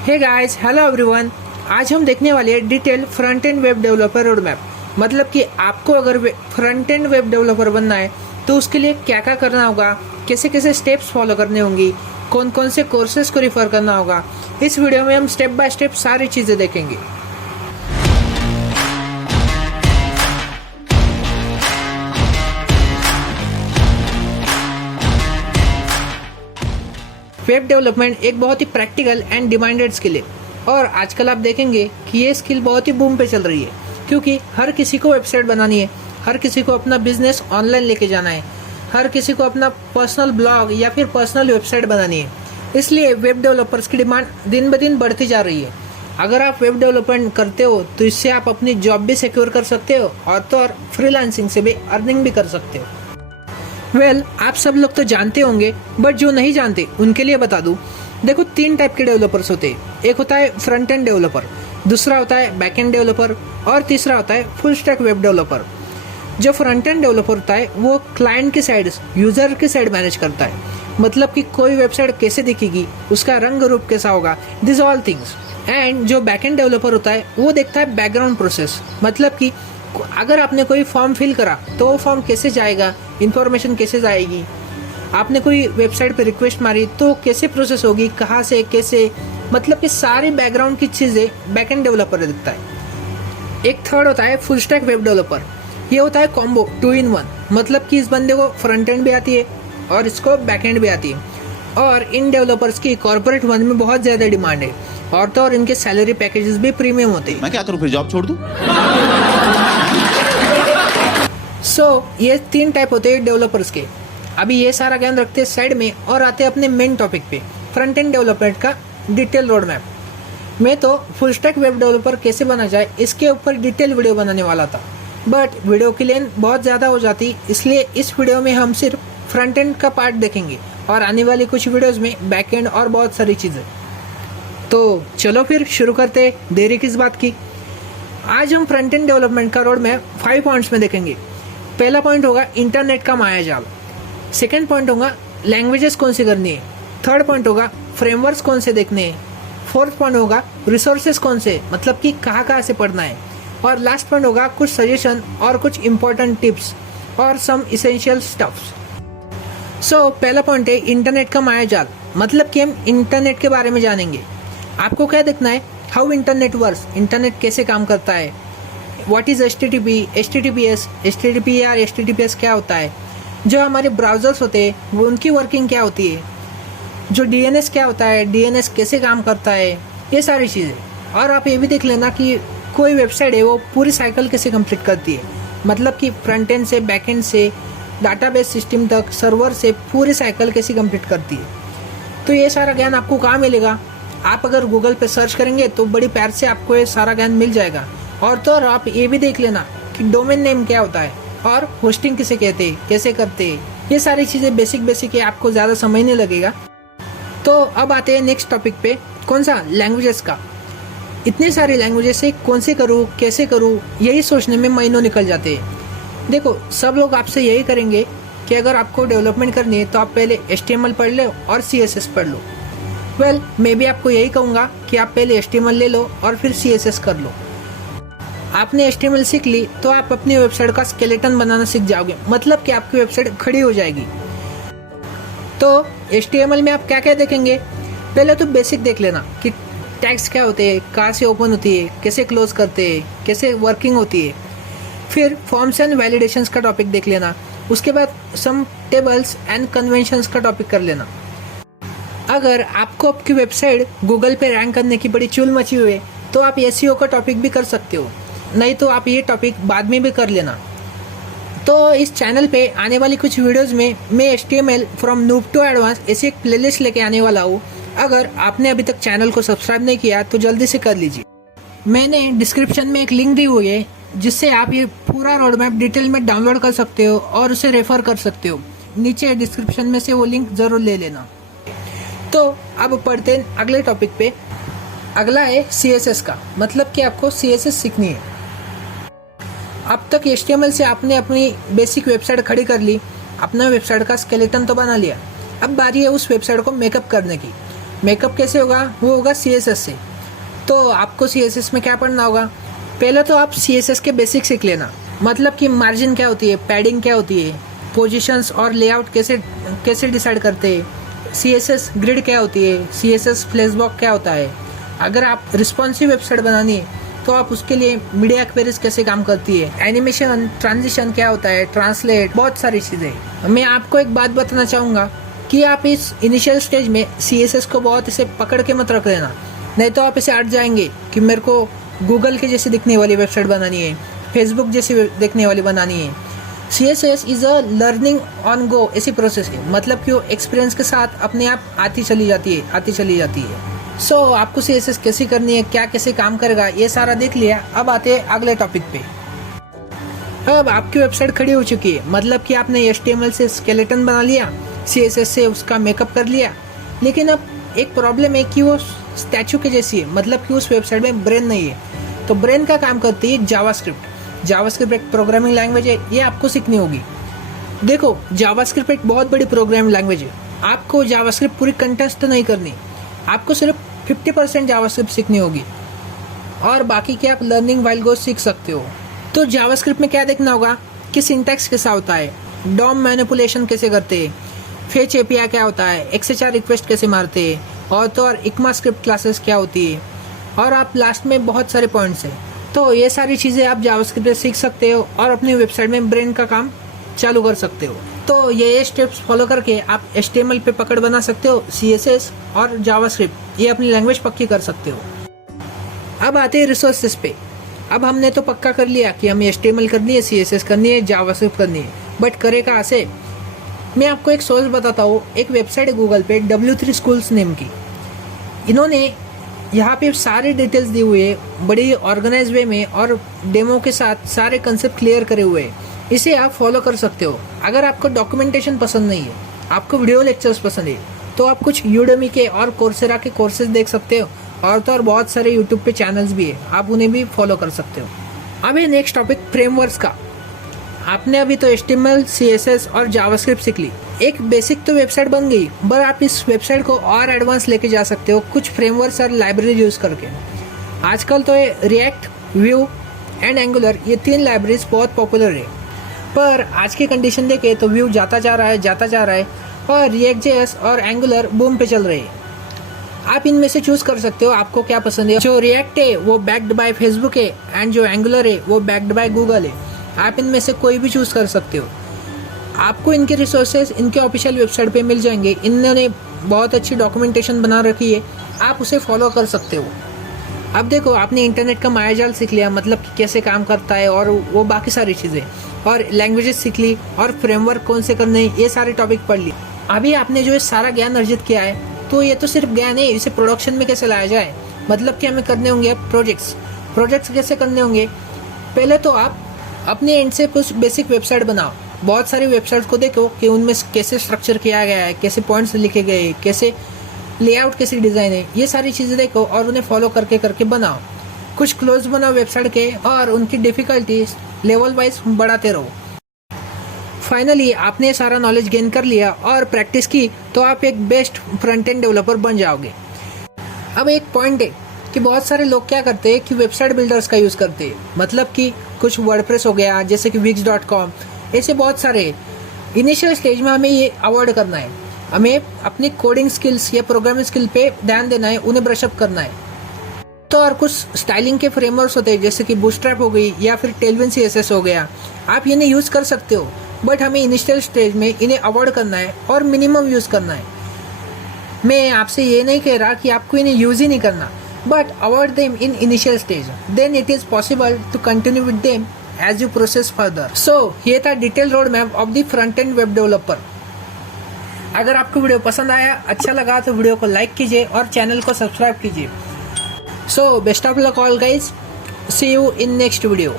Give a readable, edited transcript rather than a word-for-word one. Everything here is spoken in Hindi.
Hey guys, hello everyone. आज हम देखने वाले हैं detail front end web developer road map. मतलब कि आपको अगर फ्रंट एंड वेब डेवलपर बनना है तो उसके लिए क्या क्या करना होगा, कैसे कैसे स्टेप्स फॉलो करने होंगी, कौन कौन से कोर्सेज को रिफर करना होगा। इस वीडियो में हम स्टेप बाय स्टेप सारी चीज़ें देखेंगे। वेब डेवलपमेंट एक बहुत ही प्रैक्टिकल एंड डिमांडेड स्किल है और आजकल आप देखेंगे कि ये स्किल बहुत ही बूम पे चल रही है, क्योंकि हर किसी को वेबसाइट बनानी है, हर किसी को अपना बिजनेस ऑनलाइन लेके जाना है, हर किसी को अपना पर्सनल ब्लॉग या फिर पर्सनल वेबसाइट बनानी है। इसलिए वेब डेवलपर्स की डिमांड दिन ब दिन बढ़ती जा रही है। अगर आप वेब डेवलपमेंट करते हो तो इससे आप अपनी जॉब भी सिक्योर कर सकते हो और तो और फ्रीलांसिंग से भी अर्निंग भी कर सकते हो। आप सब लोग तो जानते होंगे, बट जो नहीं जानते उनके लिए बता दूं। देखो, 3 टाइप के डेवलपर्स होते हैं। एक होता है फ्रंट एंड डेवलपर, दूसरा होता है बैक एंड डेवलपर और तीसरा होता है फुल स्टैक वेब डेवलपर। जो फ्रंट एंड डेवलपर होता है वो क्लाइंट की साइड, यूजर की साइड मैनेज करता है। मतलब कि कोई वेबसाइट कैसे दिखेगी, उसका रंग रूप कैसा होगा, दिस ऑल थिंग्स। एंड जो बैक एंड डेवलपर होता है वो देखता है बैकग्राउंड प्रोसेस। मतलब कि अगर आपने कोई फॉर्म फिल करा तो वो फॉर्म कैसे जाएगा, इंफॉर्मेशन कैसे जाएगी, आपने कोई वेबसाइट पे रिक्वेस्ट मारी तो कैसे प्रोसेस होगी, कहाँ से कैसे, मतलब कि सारी बैकग्राउंड की चीज़ें बैकएंड डेवलपर दिखता है। एक थर्ड होता है फुल स्टैक वेब डेवलपर। ये होता है कॉम्बो 2 in 1। मतलब कि इस बंदे को फ्रंट एंड भी आती है और इसको बैक एंड भी आती है। और इन डेवलपर्स की कॉर्पोरेट वर्ल्ड में बहुत ज़्यादा डिमांड है और तो और इनके सैलरी पैकेजेस भी प्रीमियम होते हैं। मैं क्या करूँ, फिर जॉब छोड़ दूँ? ये 3 टाइप होते हैं डेवलपर्स के। अभी ये सारा ज्ञान रखते हैं साइड में और आते हैं अपने मेन टॉपिक पे, फ्रंट एंड डेवलपमेंट का डिटेल रोड मैप। मैं तो फुल स्टैक वेब डेवलपर कैसे बना जाए इसके ऊपर डिटेल वीडियो बनाने वाला था, बट वीडियो की लेंथ बहुत ज़्यादा हो जाती, इसलिए इस वीडियो में हम सिर्फ फ्रंट एंड का पार्ट देखेंगे और आने वाली कुछ वीडियोज़ में बैक एंड और बहुत सारी चीज़ें। तो चलो फिर शुरू करते हैं, देरी किस बात की। आज हम फ्रंट एंड डेवलपमेंट का रोड मैप 5 पॉइंट्स में देखेंगे। पहला पॉइंट होगा इंटरनेट का मायाजाल। सेकंड पॉइंट होगा लैंग्वेजेस कौन सी करनी है। थर्ड पॉइंट होगा फ्रेमवर्क्स कौन से देखने हैं। फोर्थ पॉइंट होगा रिसोर्सेज कौन से, मतलब कि कहाँ कहाँ से पढ़ना है। और लास्ट पॉइंट होगा कुछ सजेशन और कुछ इंपॉर्टेंट टिप्स और सम इसेंशियल स्टफ्स। पहला पॉइंट है इंटरनेट का मायाजाल। मतलब कि हम इंटरनेट के बारे में जानेंगे। आपको क्या देखना है, हाउ इंटरनेट वर्क्स, इंटरनेट कैसे काम करता है, what is HTTP, HTTPS, HTTP और HTTPS क्या होता है, जो हमारे ब्राउज़र्स होते हैं वो उनकी वर्किंग क्या होती है, जो DNS क्या होता है, DNS कैसे काम करता है, ये सारी चीज़ें। और आप ये भी देख लेना कि कोई वेबसाइट है वो पूरी साइकिल कैसे कंप्लीट करती है। मतलब कि फ्रंट एंड से बैक एंड से डाटाबेस सिस्टम तक सर्वर से पूरी साइकिल कैसे कंप्लीट करती है। तो ये सारा ज्ञान आपको कहाँ मिलेगा, आप अगर गूगल पे सर्च करेंगे तो बड़ी प्यार से आपको ये सारा ज्ञान मिल जाएगा। और तो और आप ये भी देख लेना कि डोमेन नेम क्या होता है और होस्टिंग किसे कहते हैं, कैसे करते हैं। ये सारी चीज़ें बेसिक है, आपको ज़्यादा समय नहीं लगेगा। तो अब आते हैं नेक्स्ट टॉपिक पे, कौन सा, लैंग्वेजेस का। इतनी सारी लैंग्वेजेस से कौन से करूँ, कैसे करूँ, यही सोचने में महीनों निकल जाते हैं। देखो, सब लोग आपसे यही करेंगे कि अगर आपको डेवलपमेंट करनी है तो आप पहले HTML पढ़ लो और CSS पढ़ लो। मैं भी आपको यही कहूँगा कि आप पहले HTML ले लो और फिर CSS कर लो। आपने HTML सीख ली तो आप अपनी वेबसाइट का स्केलेटन बनाना सीख जाओगे, मतलब कि आपकी वेबसाइट खड़ी हो जाएगी। तो HTML में आप क्या क्या देखेंगे, पहले तो बेसिक देख लेना कि टैग्स क्या होते हैं, कहाँ से ओपन होती है, कैसे क्लोज करते हैं, कैसे वर्किंग होती है। फिर फॉर्म्स एंड वैलिडेशंस का टॉपिक देख लेना। उसके बाद सम टेबल्स एंड कन्वेंशंस का टॉपिक कर लेना। अगर आपको आपकी वेबसाइट गूगल पे रैंक करने की बड़ी चूल मची हुई है तो आप SEO का टॉपिक भी कर सकते हो, नहीं तो आप ये टॉपिक बाद में भी कर लेना। तो इस चैनल पे आने वाली कुछ वीडियोस में मैं HTML from noob to advance ऐसी एक प्लेलिस्ट लेके आने वाला हूँ। अगर आपने अभी तक चैनल को सब्सक्राइब नहीं किया तो जल्दी से कर लीजिए। मैंने डिस्क्रिप्शन में एक लिंक दी हुई है जिससे आप ये पूरा रोड मैप डिटेल में डाउनलोड कर सकते हो और उसे रेफर कर सकते हो। नीचे डिस्क्रिप्शन में से वो लिंक ज़रूर ले लेना। तो अब पढ़ते हैं अगले टॉपिक पे। अगला है CSS का। मतलब कि आपको CSS सीखनी है। अब तक HTML से आपने अपनी बेसिक वेबसाइट खड़ी कर ली, अपना वेबसाइट का स्केलेटन तो बना लिया। अब बारी है उस वेबसाइट को मेकअप करने की। मेकअप कैसे होगा, वो होगा CSS से। तो आपको CSS में क्या पढ़ना होगा, पहले तो आप CSS के बेसिक सीख लेना, मतलब कि मार्जिन क्या होती है, पैडिंग क्या होती है, पोजीशंस और लेआउट कैसे डिसाइड करते हैं, CSS ग्रिड क्या होती है, CSS फ्लैशबॉक्स क्या होता है। अगर आप रिस्पॉन्सिव वेबसाइट बनानी है तो आप उसके लिए मीडिया क्वेरीज कैसे काम करती है, एनिमेशन, ट्रांजिशन क्या होता है, ट्रांसलेट, बहुत सारी चीज़ें। मैं आपको एक बात बताना चाहूँगा कि आप इस इनिशियल स्टेज में CSS को बहुत इसे पकड़ के मत रख लेना, नहीं तो आप इसे अट जाएंगे कि मेरे को गूगल के जैसे दिखने वाली वेबसाइट बनानी है, फेसबुक जैसी दिखने वाली बनानी है। CSS is a learning on go ऐसी प्रोसेस है, मतलब कि वो एक्सपीरियंस के साथ अपने आप आती चली जाती है। सो आपको CSS कैसे करनी है, क्या कैसे काम करेगा, ये सारा देख लिया। अब आते हैं अगले टॉपिक पे। अब आपकी वेबसाइट खड़ी हो चुकी है, मतलब कि आपने HTML से स्केलेटन बना लिया, CSS से उसका मेकअप कर लिया, लेकिन अब एक प्रॉब्लम है कि वो स्टैचू के जैसी है, मतलब कि उस वेबसाइट में ब्रेन नहीं है। तो ब्रेन का काम करती है जावास्क्रिप्ट एक प्रोग्रामिंग लैंग्वेज है, ये आपको सीखनी होगी। देखो, जावास्क्रिप्ट एक बहुत बड़ी प्रोग्रामिंग लैंग्वेज है। आपको जावास्क्रिप्ट पूरी कंटेस्ट नहीं करनी, आपको सिर्फ 50% जावास्क्रिप्ट सीखनी होगी और बाकी के आप लर्निंग वाइल गो सीख सकते हो। तो जावास्क्रिप्ट में क्या देखना होगा कि सिंटैक्स कैसा होता है, डॉम मैनिपुलेशन कैसे करते हैं, फेच API क्या होता है, XHR रिक्वेस्ट कैसे मारते हैं, और तो और ECMAScript क्लासेस क्या होती है, और आप लास्ट में बहुत सारे पॉइंट्स हैं। तो ये सारी चीज़ें आप जावास्क्रिप्ट से सीख सकते हो और अपनी वेबसाइट में ब्रेन का काम चालू कर सकते हो। तो ये स्टेप्स फॉलो करके आप HTML पे पकड़ बना सकते हो, CSS और जावास्क्रिप्ट ये अपनी लैंग्वेज पक्की कर सकते हो। अब आते हैं रिसोर्सेज पे। अब हमने तो पक्का कर लिया कि हमें HTML करनी है, CSS करनी है, जावास्क्रिप्ट करनी है, बट करे कहाँ से? मैं आपको एक सोर्स बताता हूँ। एक वेबसाइट है गूगल पे, W3 Schools नेम की। इन्होंने यहाँ पे सारे डिटेल्स दी हुई है बड़ी ऑर्गेनाइज वे में और डेमो के साथ सारे कंसेप्ट क्लियर करे हुए हैं। इसे आप फॉलो कर सकते हो। अगर आपको डॉक्यूमेंटेशन पसंद नहीं है, आपको वीडियो लेक्चर्स पसंद है, तो आप कुछ यूडेमी के और कोर्सेरा के कोर्सेज देख सकते हो, और तो और बहुत सारे यूट्यूब पे चैनल्स भी है, आप उन्हें भी फॉलो कर सकते हो। अब ये नेक्स्ट टॉपिक फ्रेमवर्क्स का। आपने अभी तो HTML, CSS और जावास्क्रिप्ट सीख ली, एक बेसिक तो वेबसाइट बन गई, पर आप इस वेबसाइट को और एडवांस लेके जा सकते हो कुछ फ्रेमवर्क्स और लाइब्रेरी यूज़ करके। आजकल तो ये रिएक्ट, व्यू एंड एंगुलर ये 3 लाइब्रेरीज बहुत पॉपुलर है, पर आज की कंडीशन देखे तो व्यू जाता जा रहा है और React.js और एंगुलर बूम पे चल रहे हैं। आप इनमें से चूज़ कर सकते हो आपको क्या पसंद है। जो रिएक्ट है वो बैक्ड बाय फेसबुक है एंड जो एंगुलर है वो बैक्ड बाय गूगल है। आप इनमें से कोई भी चूज़ कर सकते हो। आपको इनके रिसोर्सेज इनके ऑफिशियल वेबसाइट पे मिल जाएंगे। इन्होंने बहुत अच्छी डॉक्यूमेंटेशन बना रखी है, आप उसे फॉलो कर सकते हो। अब देखो, आपने इंटरनेट का मायाजाल सीख लिया, मतलब कि कैसे काम करता है और वो बाकी सारी चीज़ें, और लैंग्वेजेस सीख ली और फ्रेमवर्क कौन से करने हैं, ये सारे टॉपिक पढ़ ली। अभी आपने जो सारा ज्ञान अर्जित किया है, तो ये तो सिर्फ ज्ञान है, इसे प्रोडक्शन में कैसे लाया जाए, मतलब कि हमें करने होंगे प्रोजेक्ट्स कैसे करने होंगे। पहले तो आप अपने एंड से कुछ बेसिक वेबसाइट बनाओ। बहुत सारी वेबसाइट्स को देखो कि उनमें कैसे स्ट्रक्चर किया गया है, कैसे पॉइंट्स लिखे गए, कैसे लेआउट, कैसी डिज़ाइन है, ये सारी चीज़ें देखो और उन्हें फॉलो करके बनाओ। कुछ क्लोज बनाओ वेबसाइट के और उनकी डिफ़िकल्टी लेवल वाइज बढ़ाते रहो। फाइनली आपने सारा नॉलेज गेन कर लिया और प्रैक्टिस की, तो आप एक बेस्ट फ्रंट एंड डेवलपर बन जाओगे। अब एक पॉइंट है कि बहुत सारे लोग क्या करते हैं कि वेबसाइट बिल्डर्स का यूज़ करते हैं, मतलब कि कुछ वर्डप्रेस हो गया, जैसे कि wix.com, ऐसे बहुत सारे। इनिशियल स्टेज में हमें ये अवॉइड करना है, हमें अपनी कोडिंग स्किल्स या प्रोग्रामिंग स्किल पे ध्यान देना है, उन्हें ब्रशअप करना है। तो और कुछ स्टाइलिंग के फ्रेमवर्क्स होते हैं, जैसे कि बूटस्ट्रैप हो गई या फिर टेलविन CSS हो गया, आप इन्हें यूज़ कर सकते हो, बट हमें इनिशियल स्टेज में इन्हें अवॉइड करना है और मिनिमम यूज़ करना है। मैं आपसे ये नहीं कह रहा कि आपको इन्हें यूज़ ही नहीं करना, but avoid them in initial stage, then it is possible to continue with them as you process further. So ये था detail road map of the front end web developer. अगर आपको वीडियो पसंद आया, अच्छा लगा, तो वीडियो को लाइक कीजिए और चैनल को सब्सक्राइब कीजिए। So best of luck all guys, see you in next video.